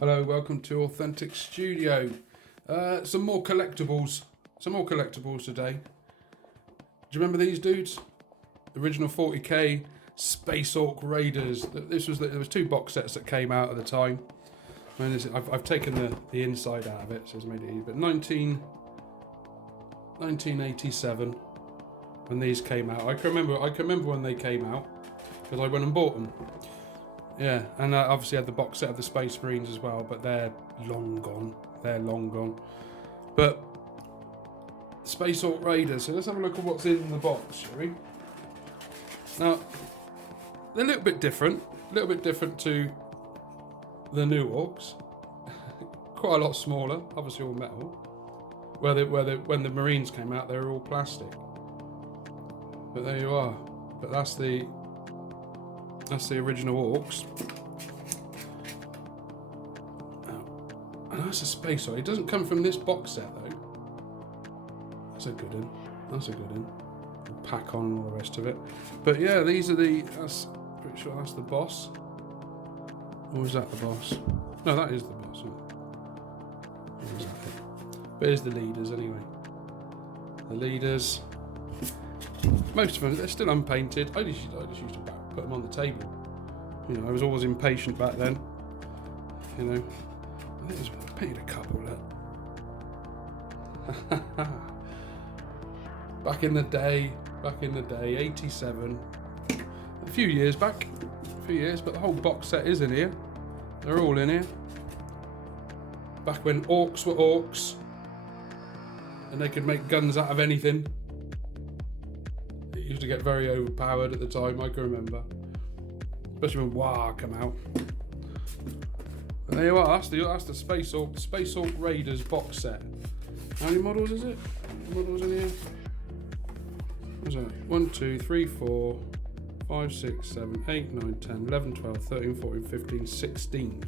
Hello, welcome to Authentic Studio. Some more collectibles today. Do you remember these dudes? Original 40k Space Orc Raiders. There was two box sets that came out at the time. I've taken the inside out of it, so it's made it easy. But 1987, when these came out, I can remember when they came out because I went and bought them. Yeah, and I obviously had the box set of the Space Marines as well, but they're long gone. But Space Orc Raiders, so let's have a look at what's in the box, shall we? Now, they're a little bit different to the new Orcs. Quite a lot smaller, obviously all metal. When the Marines came out, they were all plastic. But there you are. But that's the original Orcs. And that's a Space Orc. It doesn't come from this box set though. That's a good one. Pack on and all the rest of it. But yeah, these are that's pretty sure that's the boss. Or is that the boss? No, that is the boss. Or is that it? But here's the leaders anyway. The leaders. Most of them, they're still unpainted. I just used to put them on the table. You know, I was always impatient back then. You know, I think I painted a couple. Back in the day, 87. A few years, but the whole box set is in here. They're all in here. Back when orcs were orcs, and they could make guns out of anything. It used to get very overpowered at the time, I can remember. Especially when War come out. And there you are, that's the Space Orc Raiders box set. How many models is it? Models in here? What's that? 1, 2, 3, 4, 5, 6, 7, 8, 9, 10, 11, 12, 13, 14, 15, 16.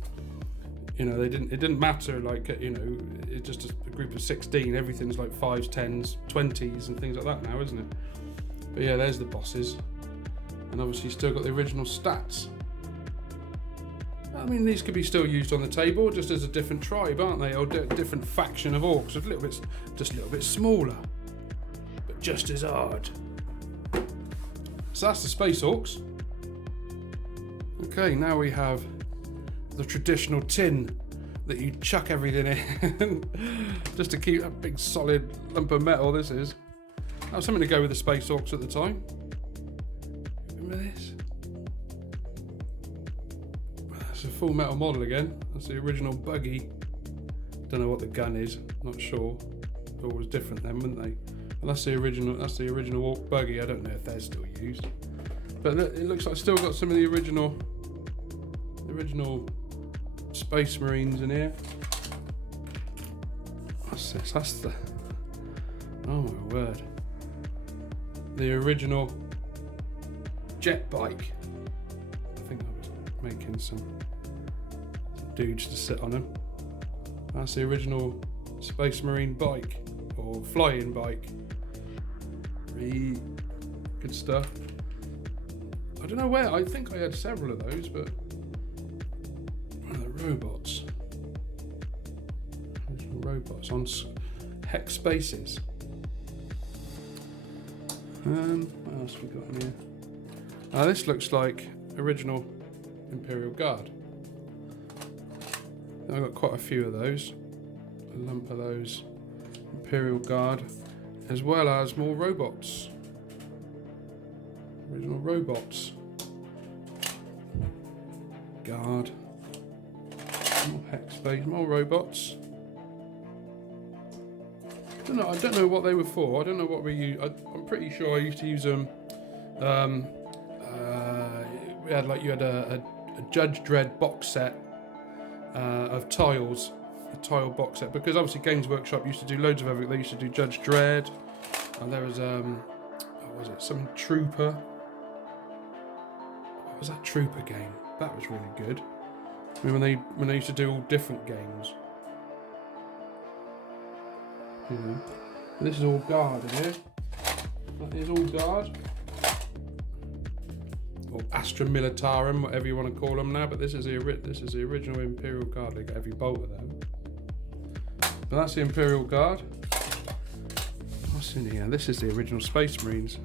You know, it didn't matter, like, you know, it's just a group of 16. Everything's like 5s, 10s, 20s and things like that now, isn't it? But yeah, there's the bosses. And obviously still got the original stats. I mean, these could be still used on the table, just as a different tribe, aren't they? Or a different faction of orcs, just a little bit smaller, but just as hard. So that's the Space Orcs. Okay, now we have the traditional tin that you chuck everything in just to keep a big solid lump of metal. This is. That was something to go with the Space Orcs at the time. Remember this? That's a full metal model again. That's the original buggy. Don't know what the gun is. Not sure. It was different then, wouldn't they? Well, that's the original Orc buggy. I don't know if they're still used, but it looks like it's still got some of the original Space Marines in here. What's this? That's the. Oh my word. The original jet bike. I think I was making some dudes to sit on them. That's the original Space Marine bike, or flying bike. Really good stuff. I don't know where, I think I had several of those, but the robots. Original robots on hex spaces. What else we got in here? This looks like original Imperial Guard. I've got quite a few of those. A lump of those Imperial Guard, as well as more robots. Original robots. Guard. More hex space, more robots. I don't know what they were for. I don't know what we use. I'm pretty sure I used to use them. You had a Judge Dredd box set of tiles, a tile box set, because obviously Games Workshop used to do loads of everything. They used to do Judge Dredd, and there was what was it? Some Trooper. What was that Trooper game? That was really good. I mean, when they used to do all different games. You know, this is all Guard in here. That is all Guard. or Astra Militarum, whatever you want to call them now. But this is the original Imperial Guard. They got every bolt of them. But that's the Imperial Guard. What's in here? This is the original Space Marines.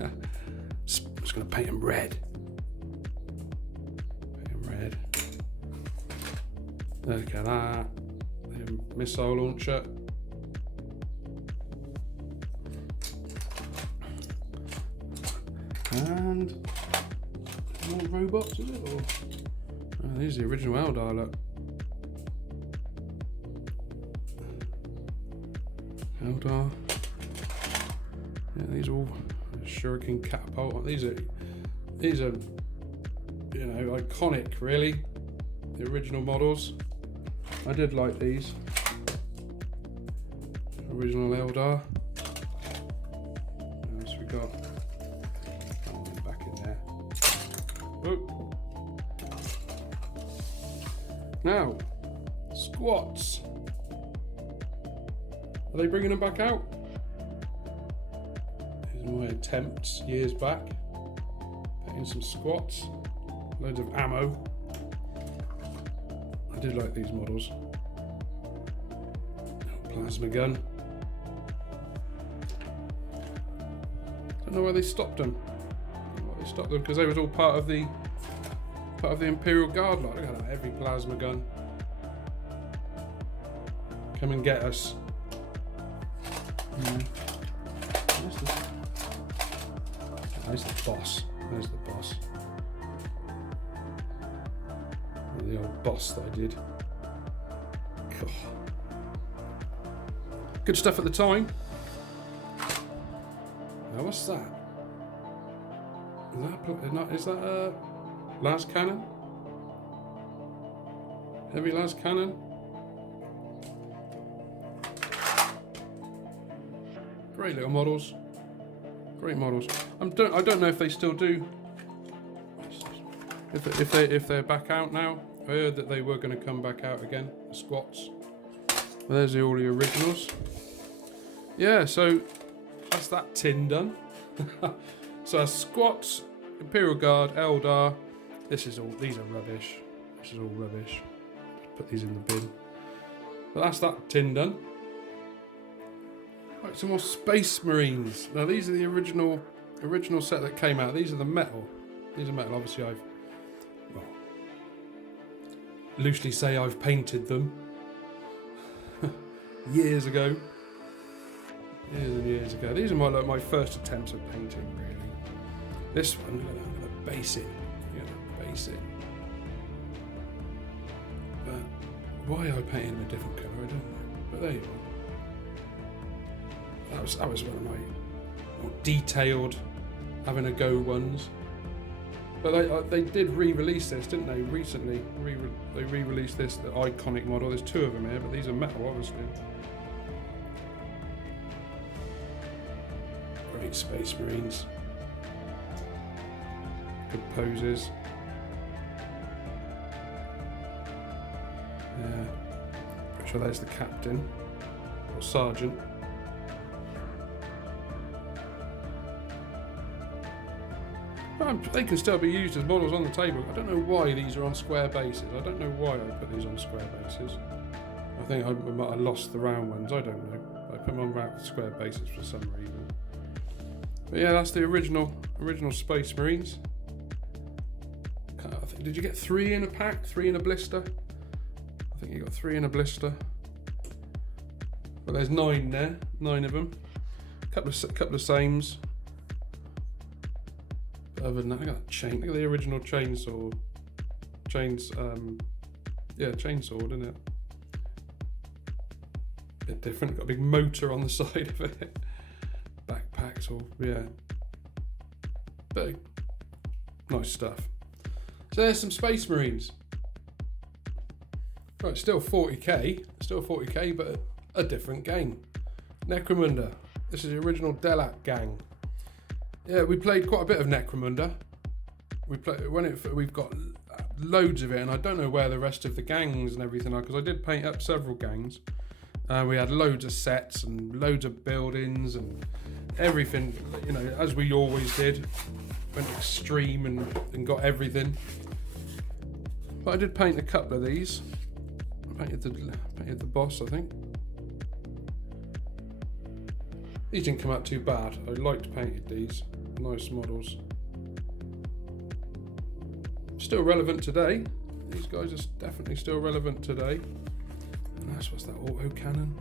I'm just going to paint them red. Look at that. The missile launcher. And more robots, is it? Or oh, these are the original Eldar, look. Eldar. Yeah, these are all shuriken catapult. These are, you know, iconic, really. The original models. I did like these. Original Eldar. What else we got? Oh, back in there. Oh. Now, squats. Are they bringing them back out? These are my attempts years back. Putting some squats. Loads of ammo. I did like these models. Plasma gun. Don't know why they stopped them. They stopped them because they was all part of the Imperial Guard. Like, look at that, every plasma gun. Come and get us. There's the boss. There's the boss. The old boss that I did. God. Good stuff at the time. Now what's that? Is that a las cannon? Heavy las cannon? Great little models. Great models. I don't know if they still do. If they're back out now. I heard that they were going to come back out again. The squats. Well, there's all the originals. Yeah, so that's that tin done. So squats, Imperial Guard, Eldar. These are rubbish. This is all rubbish. Just put these in the bin. But that's that tin done. Right, some more Space Marines. Now these are the original set that came out. These are the metal. These are metal. Obviously loosely say I've painted them years ago. Years and years ago. These are my first attempts at painting, really. This one, I'm gonna base it. Base it. But why I painted them a different colour, I don't know. But there you are. That was one of my more detailed, having a go ones. But they did re-release this, didn't they? Recently, they re-released this, the iconic model. There's two of them here, but these are metal, obviously. Great Space Marines. Good poses. Yeah. Pretty sure there's the captain or sergeant. They can still be used as models on the table. I don't know why these are on square bases. I don't know why I put these on square bases. I think I might have lost the round ones. I don't know. I put them on round square bases for some reason. But yeah, that's the original Space Marines. Did you get 3 in a pack? 3 in a blister? I think you got 3 in a blister. But there's 9 there. 9 of them. Couple of sames. Other than that, I got a chain. Look at the original chainsaw. Chainsaw, isn't it? Bit different. Got a big motor on the side of it. Backpacks, or yeah. But nice stuff. So there's some Space Marines. Right, still 40k, but a different gang. Necromunda. This is the original Delat gang. Yeah, we played quite a bit of Necromunda. We've got loads of it, and I don't know where the rest of the gangs and everything are, because I did paint up several gangs. We had loads of sets and loads of buildings, and everything, you know, as we always did. Went extreme and got everything. But I did paint a couple of these. Painted the boss, I think. These didn't come out too bad. I liked painted these. Nice models. Still relevant today. These guys are definitely still relevant today. And that's what's that Autocannon.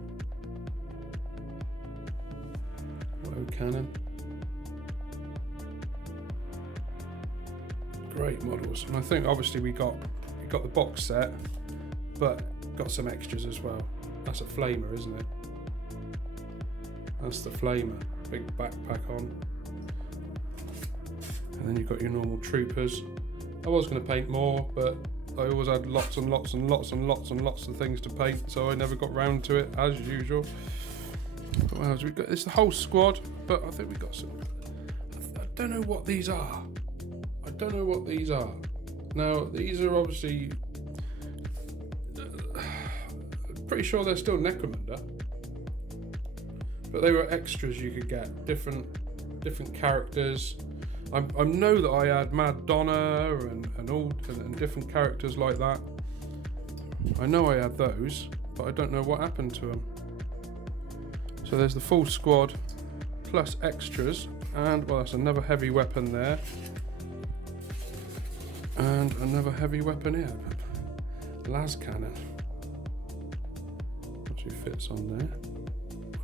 Autocannon. Great models. And I think obviously we got the box set, but got some extras as well. That's a flamer, isn't it? That's the flamer. Big backpack on. And then you've got your normal troopers. I was going to paint more, but I always had lots and lots and lots and lots and lots of things to paint, so I never got round to it, as usual. What else we got? It's the whole squad, but I think we got some. I don't know what these are. I don't know what these are. Now, these are obviously... pretty sure they're still Necromunda. But they were extras you could get. Different characters. I know that I had Mad Donna and different characters like that. I know I had those, but I don't know what happened to them. So there's the full squad plus extras, and well, that's another heavy weapon there, and another heavy weapon here. Las cannon. Actually fits on there,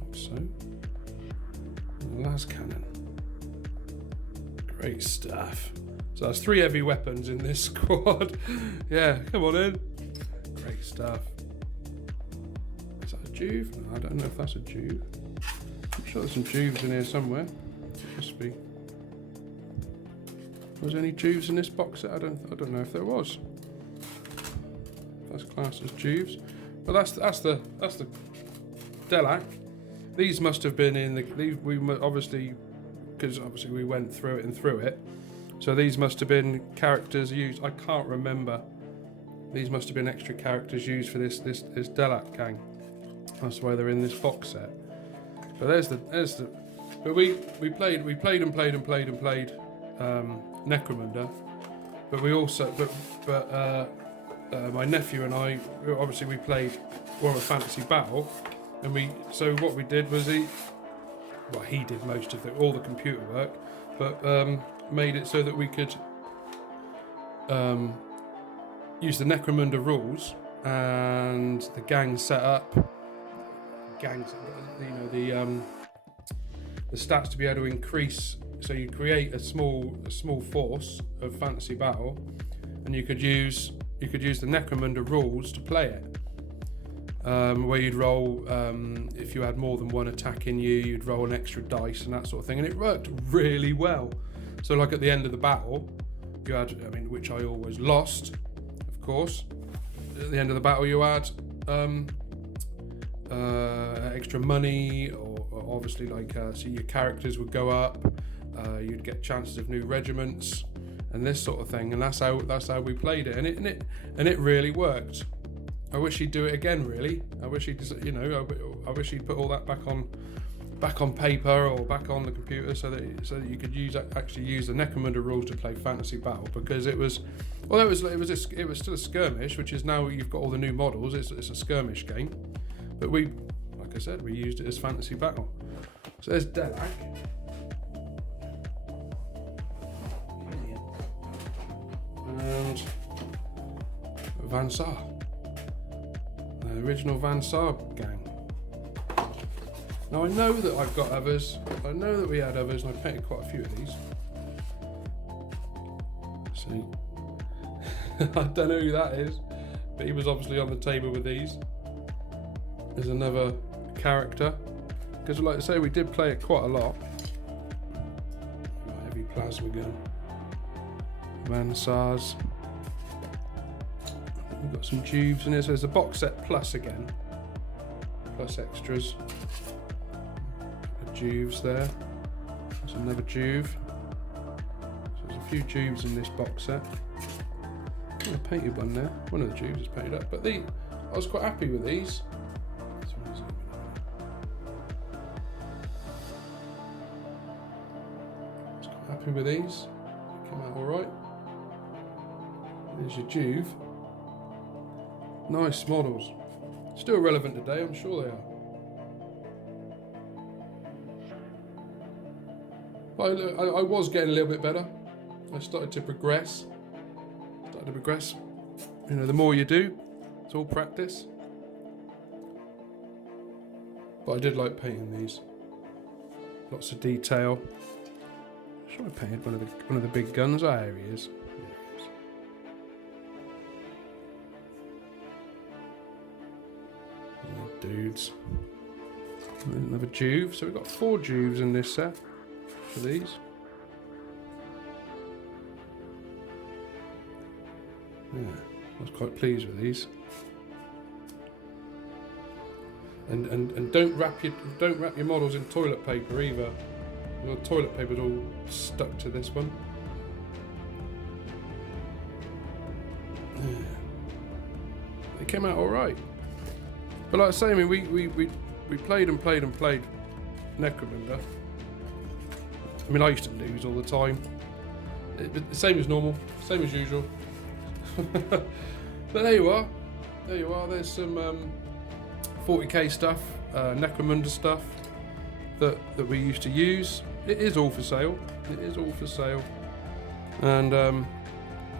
like so. Las cannon. Great stuff. So that's 3 heavy weapons in this squad. Yeah, come on in. Great stuff. Is that a Juve? No, I don't know if that's a Juve. I'm sure there's some Juves in here somewhere. Must be. Was there any Juves in this box set? I don't know if there was. That's classed as Juves. But that's the Delac. These must have been in the. We obviously. Because obviously we went through it, so these must have been characters used. I can't remember. These must have been extra characters used for this Delac gang. That's why they're in this box set. But there's the. But we played Necromunda, but we also my nephew and I obviously we played Warhammer Fantasy Battle, and what we did was he did most of all the computer work, but made it so that we could use the Necromunda rules and the gang setup, the stats to be able to increase. So you create a small force of fantasy battle, and you could use the Necromunda rules to play it. Where you'd roll, if you had more than one attack in you, you'd roll an extra dice and that sort of thing, and it worked really well. So like at the end of the battle, you had, which I always lost, of course. At the end of the battle, you had extra money, or obviously so your characters would go up. You'd get chances of new regiments and this sort of thing, and that's how we played it, and it really worked. I wish he'd do it again. Really, I wish he'd, I wish he'd put all that back on paper or back on the computer, so that you could actually use the Necromunda rules to play fantasy battle, because it was still a skirmish, which is now you've got all the new models. It's a skirmish game, but like I said, we used it as fantasy battle. So there's Delac. And Van Saar. The original Van Saar gang. Now I know that I've got others. I know that we had others, and I painted quite a few of these. See, I don't know who that is, but he was obviously on the table with these. There's another character, because like I say, we did play it quite a lot. Heavy plasma gun. Van Saars. We've got some Juves in here, so there's a box set plus again, plus extras. Juves there. There's another Juve. So there's a few Juves in this box set. Oh, a painted one there. One of the Juves is painted up, but I was quite happy with these. happy with these. Came out alright. There's your Juve. Nice models. Still relevant today, I'm sure they are. I was getting a little bit better. I started to progress. You know, the more you do, it's all practice. But I did like painting these. Lots of detail. I'm sure I painted one of the big guns. Ah, here he is. Dudes. Another Juve. So we've got 4 Juves in this set for these. Yeah, I was quite pleased with these. And don't wrap your models in toilet paper either. The toilet paper's all stuck to this one. Yeah. They came out all right. But like I say, I mean, we played Necromunda. I mean, I used to lose all the time. The same as normal, same as usual. But there you are. There's some 40k stuff, Necromunda stuff that we used to use. It is all for sale. And I'm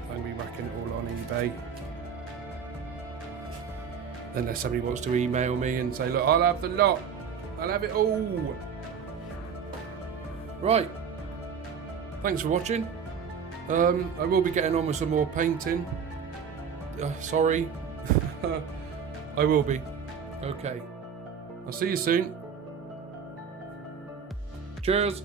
going to be whacking it all on eBay. Unless somebody wants to email me and say, look, I'll have the lot. I'll have it all. Right. Thanks for watching. I will be getting on with some more painting. Sorry. I will be. Okay. I'll see you soon. Cheers.